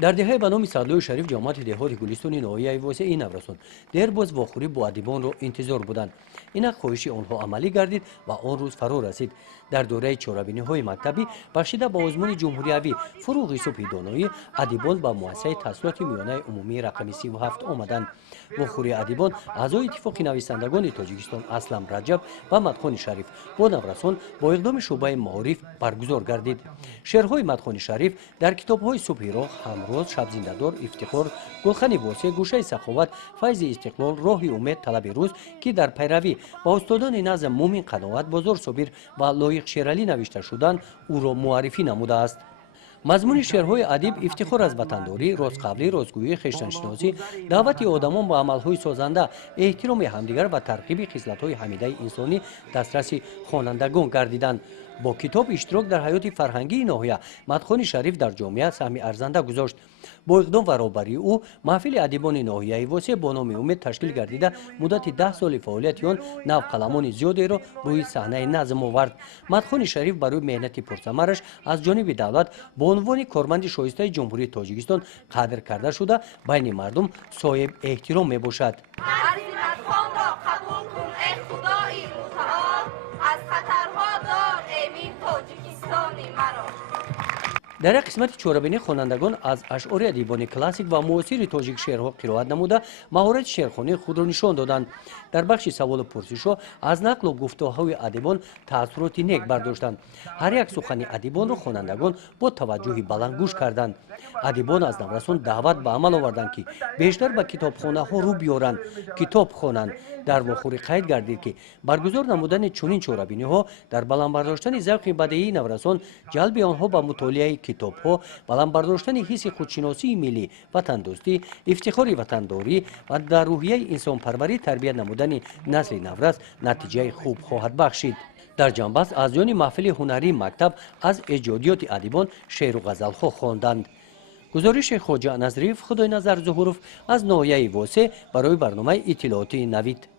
در دهه به نام صدلوی شریف جامعه دهات گلستان ناحیه واسه این نورستان در باز واخوری با ادیبان رو انتظار بودند. این خواهش آنها عملی گردید و آن روز فرا رسید. در دوره چهاربینی های مکتبی بخشیده با آزمون جمهوریوی فروغ صبحی دانایی ادیبان با مؤسسه تحصیلات میانه عمومی رقم 37 آمدند. واخوری ادیبان اعضای اتفاق نویسندگان تاجیکستان اسلم رجب و مدخان شریف با نورستان با اقدام شعبه معارف برگزار گردید. شعرهای مدخان شریف در کتاب‌های صبحی راه، همروز، شب زنده‌دار، افتخار، گلخن واسع، گوشه سخاوت، فیض استقلال، راه امید، طلب روز که در پیروی با استادان نظم مومن قناعت، بازار صابر و لایق شیرالی نوشته شدند او را معرفی نموده است. مضمون شعرهای ادیب افتخار از وطنداری، رازقبولی، رازگویی، خویشتن‌شناسی، دعوت آدمان با عملهای سازنده، احترام همدیگر و ترغیب خصلت‌های حمیده انسانی دسترس خوانندگان گردیدند. با کتاب اشتراک در حیات فرهنگی ناحیه مدخان شریف در جامعه سهم ارزنده گذاشت. با اقدام و رهبری او محفل ادیبان ناحیه واسع با نام امید تشکیل گردیده مدت 10 سال فعالیت آن نو قلمان زیادی را روی صحنه نظم آورد. مدخان شریف برای مهنت پرثمرش از جانب دولت با عنوان کارمند شایسته جمهوری تاجیکستان قدر کرده شده بین مردم صاحب احترام می باشد. در قسمت چهاربینی خوانندگان از اشعار ادیبان کلاسیک و معاصر تاجیک شعرها قرائت نموده مهارت شعرخوانی خود را نشان دادند. در بخش سوال و پرسش‌ها از نقل و گفتارهای ادیبان تأثیرات نیک برداشتند. هر یک سخن ادیبان را خوانندگان با توجه بلند گوش کردند. ادیبان از نورستان دعوت به عمل آوردند که بیشتر به کتابخانه‌ها رو بیارند، کتاب خوانند. در واخوری قید گردید که برگزار نمودن چنین چهاربینی‌ها در بلند برداشتن ذوق بدیعی نورستان جلب آنها به مطالعه کتاب‌ها، بلند برداشتن حس خودشناسی ملی، وطن دوستی، افتخار وطنداری و در روحیه انسان پروری تربیت نمودن نسل نورست نتیجه خوب خواهد بخشید. در جنبش از جان محفل هنری مکتب از ایجادیات ادیبان شعر و غزل‌ها خواندند. گزارش خواجه نظریف خدای نظر ظهورов از ناحیه واسع برای برنامه اطلاعاتی نوید.